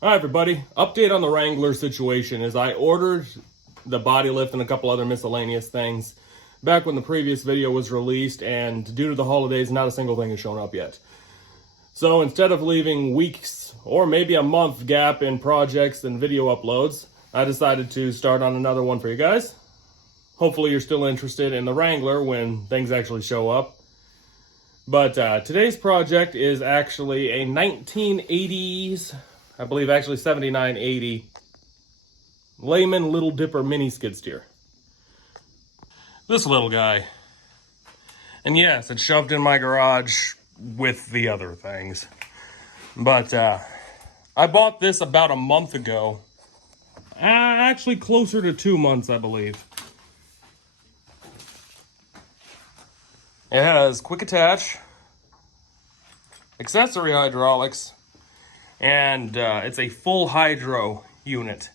All right, everybody. Update on the Wrangler situation is I ordered the body lift and a couple other miscellaneous things back when the previous video was released, and due to the holidays, not a single thing has shown up yet. So instead of leaving weeks or maybe a month gap in projects and video uploads, I decided to start on another one for you guys. Hopefully you're still interested in the Wrangler when things actually show up. But today's project is actually a 1980s, I believe actually 79-80 Lehman Little Dipper mini skid steer. This little guy. And yes, it's shoved in my garage with the other things. But I bought this about a month ago. Actually closer to 2 months, I believe. It has quick attach, accessory hydraulics, and it's a full hydro unit.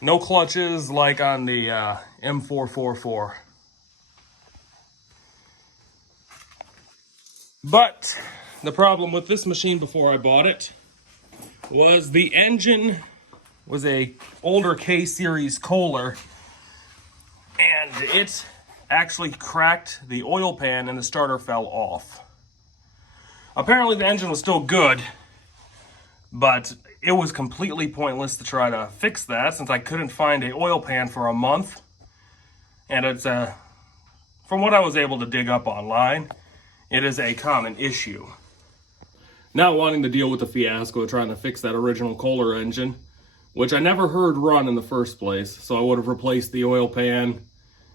No clutches like on the M444. But the problem with this machine before I bought it was the engine was a older K-Series Kohler, and it actually cracked the oil pan and the starter fell off. Apparently the engine was still good, but it was completely pointless to try to fix that since I couldn't find an oil pan for a month. And it's from what I was able to dig up online, it is a common issue. Not wanting to deal with the fiasco of trying to fix that original Kohler engine, which I never heard run in the first place, so I would have replaced the oil pan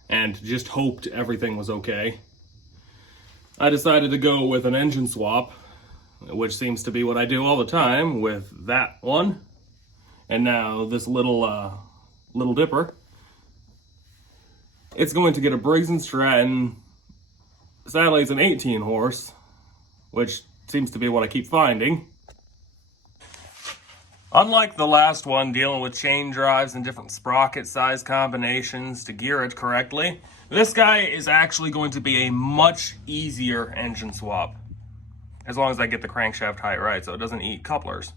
and just hoped everything was okay. I decided to go with an engine swap, which seems to be what I do all the time with that one. And now this little dipper. It's going to get a Briggs Stratton. Sadly, it's an 18 horse, which seems to be what I keep finding. Unlike the last one, dealing with chain drives and different sprocket size combinations to gear it correctly, this guy is actually going to be a much easier engine swap. As long as I get the crankshaft height right so it doesn't eat couplers.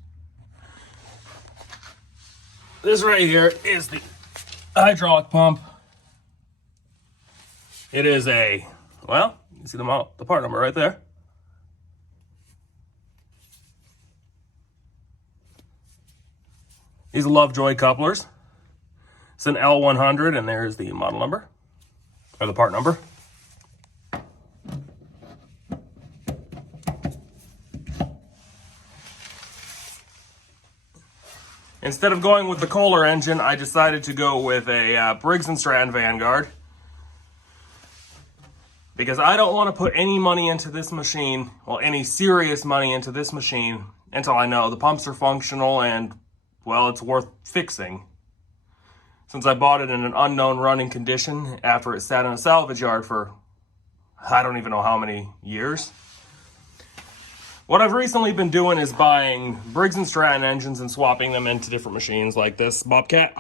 This right here is the hydraulic pump. It is a, well, you see the part number right there. These are Lovejoy couplers. It's an L100, and there's the model number, or the part number. Instead of going with the Kohler engine, I decided to go with a Briggs Stratton Vanguard, because I don't want to put any money into this machine, well, any serious money into this machine, until I know the pumps are functional and, well, it's worth fixing. Since I bought it in an unknown running condition after it sat in a salvage yard for I don't even know how many years. What I've recently been doing is buying Briggs & Stratton engines and swapping them into different machines like this Bobcat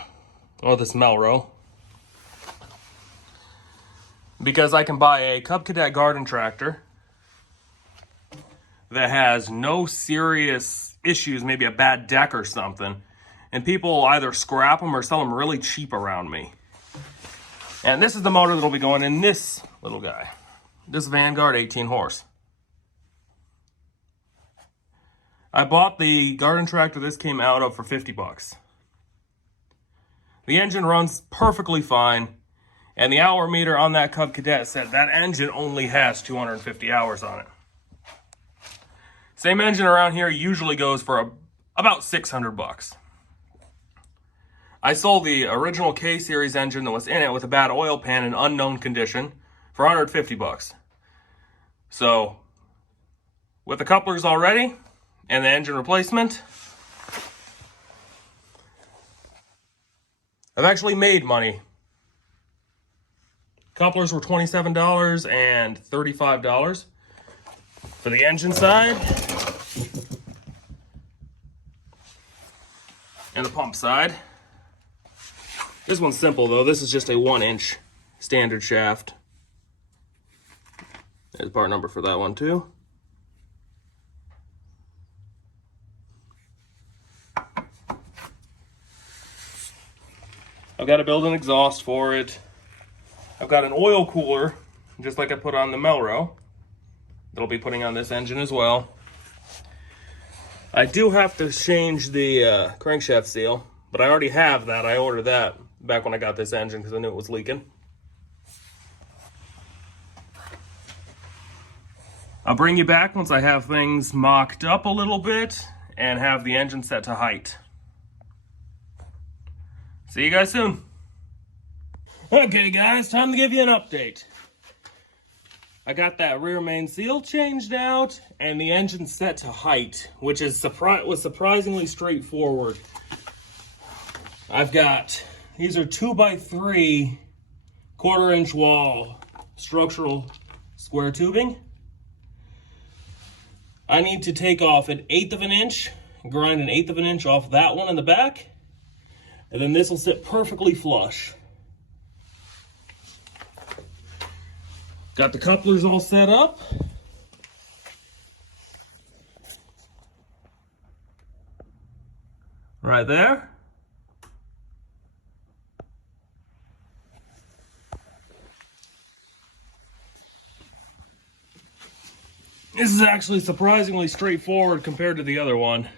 or this Melro. Because I can buy a Cub Cadet garden tractor that has no serious issues, maybe a bad deck or something, and people will either scrap them or sell them really cheap around me. And this is the motor that'll be going in this little guy. This Vanguard 18 horse. I bought the garden tractor this came out of for 50 bucks. The engine runs perfectly fine, and the hour meter on that Cub Cadet said that engine only has 250 hours on it. Same engine around here usually goes for about 600 bucks. I sold the original K-Series engine that was in it with a bad oil pan in unknown condition for 150 bucks. So, with the couplers already and the engine replacement, I've actually made money. Couplers were $27 and $35 for the engine side. And the pump side. This one's simple though. This is just a 1-inch standard shaft. There's part number for that one too. I've got to build an exhaust for it. I've got an oil cooler, just like I put on the Melro. That'll be putting on this engine as well. I do have to change the crankshaft seal, but I already have that. I ordered that back when I got this engine because I knew it was leaking. I'll bring you back once I have things mocked up a little bit and have the engine set to height. See you guys soon. Okay guys, time to give you an update. I got that rear main seal changed out and the engine set to height, which is was surprisingly straightforward. I've got, these are 2x3 1/4 inch wall structural square tubing. I need to take off 1/8 of an inch, grind 1/8 of an inch off that one in the back, and then this will sit perfectly flush. Got the couplers all set up. Right there. This is actually surprisingly straightforward compared to the other one.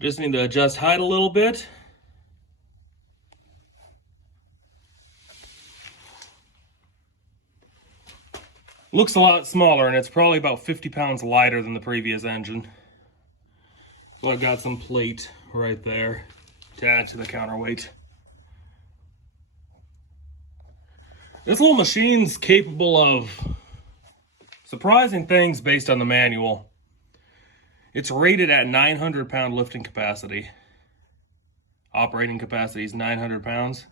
Just need to adjust height a little bit. Looks a lot smaller, and it's probably about 50 pounds lighter than the previous engine. So I've got some plate right there attached to the counterweight. This little machine's capable of surprising things based on the manual. It's rated at 900 pound lifting capacity. Operating capacity is 900 pounds.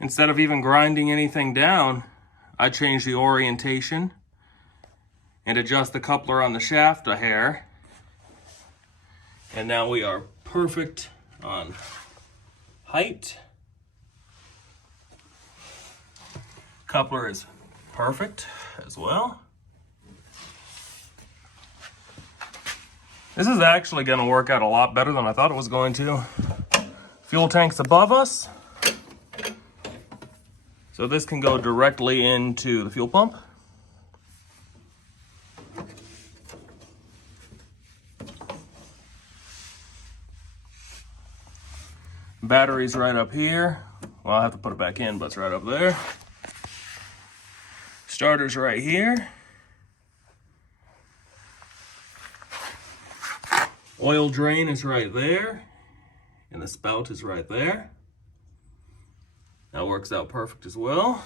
Instead of even grinding anything down, I change the orientation and adjust the coupler on the shaft a hair. And now we are perfect on height. Coupler is perfect as well. This is actually going to work out a lot better than I thought it was going to. Fuel tank's above us. So this can go directly into the fuel pump. Battery's right up here. Well, I'll have to put it back in, but it's right up there. Starter's right here. Oil drain is right there. And the spout is right there. That works out perfect as well.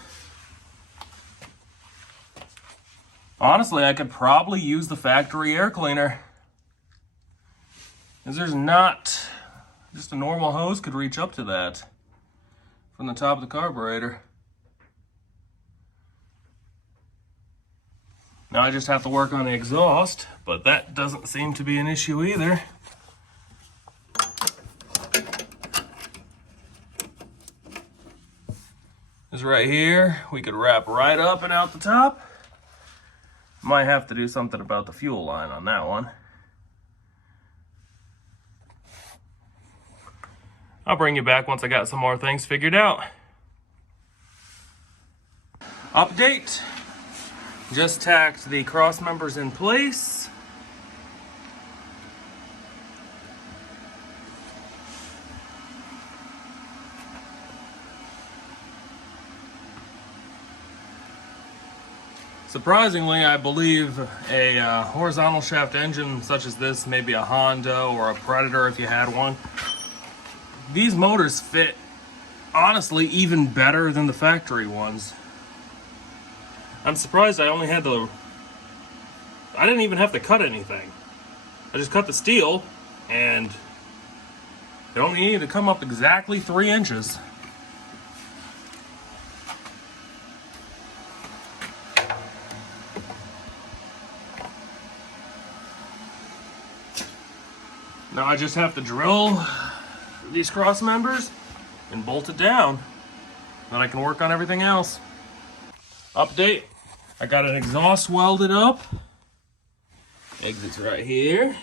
Honestly, I could probably use the factory air cleaner, because there's not, just a normal hose could reach up to that from the top of the carburetor. Now I just have to work on the exhaust, but that doesn't seem to be an issue either. Is right here. We could wrap right up and out the top. Might have to do something about the fuel line on that one. I'll bring you back once I got some more things figured out. Update. Just tacked the cross members in place. Surprisingly, I believe a horizontal shaft engine such as this, maybe a Honda or a Predator if you had one, these motors fit, honestly, even better than the factory ones. I'm surprised I only had I didn't even have to cut anything. I just cut the steel, and it only needed to come up exactly 3 inches. Now I just have to drill these cross members and bolt it down. Then I can work on everything else. Update, I got an exhaust welded up. Exit's right here.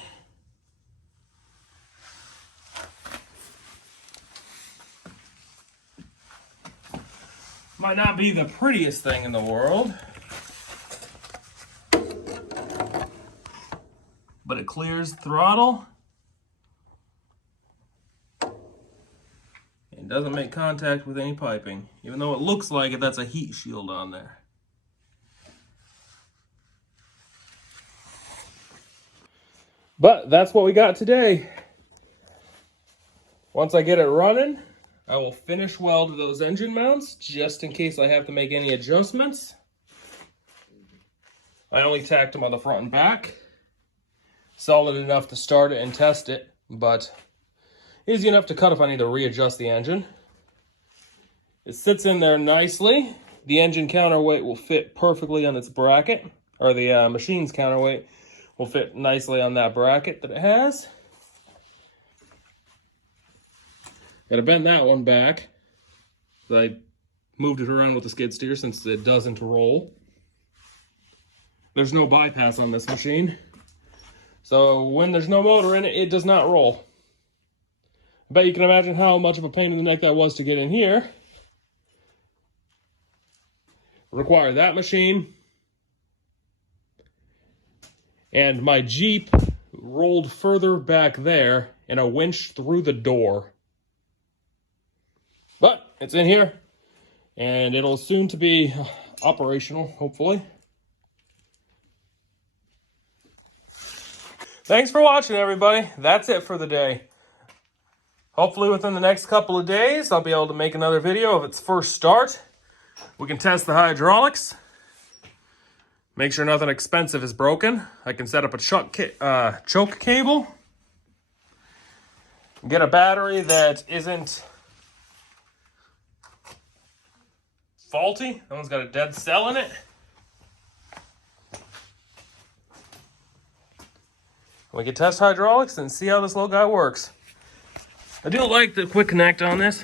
Might not be the prettiest thing in the world, but it clears throttle and doesn't make contact with any piping, even though it looks like it, that's a heat shield on there. But that's what we got today. Once I get it running, I will finish weld those engine mounts just in case I have to make any adjustments. I only tacked them on the front and back. Solid enough to start it and test it, but easy enough to cut if I need to readjust the engine. It sits in there nicely. The engine counterweight will fit perfectly on its bracket, or the machine's counterweight will fit nicely on that bracket that it has. Gotta bend that one back. I moved it around with the skid steer since it doesn't roll. There's no bypass on this machine. So when there's no motor in it, it does not roll. I bet you can imagine how much of a pain in the neck that was to get in here. Require that machine. And my Jeep rolled further back there and a winch through the door. But it's in here, and it'll soon to be operational, hopefully. Thanks for watching, everybody. That's it for the day. Hopefully within the next couple of days, I'll be able to make another video of its first start. We can test the hydraulics. Make sure nothing expensive is broken. I can set up a choke cable. Get a battery that isn't faulty. That one's got a dead cell in it. We can test hydraulics and see how this little guy works. I do like the quick connect on this.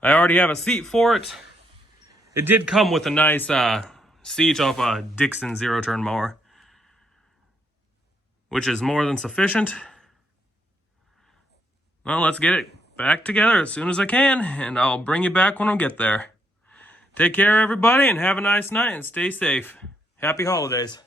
I already have a seat for it. It did come with a nice seat off a Dixon zero-turn mower, which is more than sufficient. Well, let's get it back together as soon as I can, and I'll bring you back when I get there. Take care, everybody, and have a nice night, and stay safe. Happy holidays.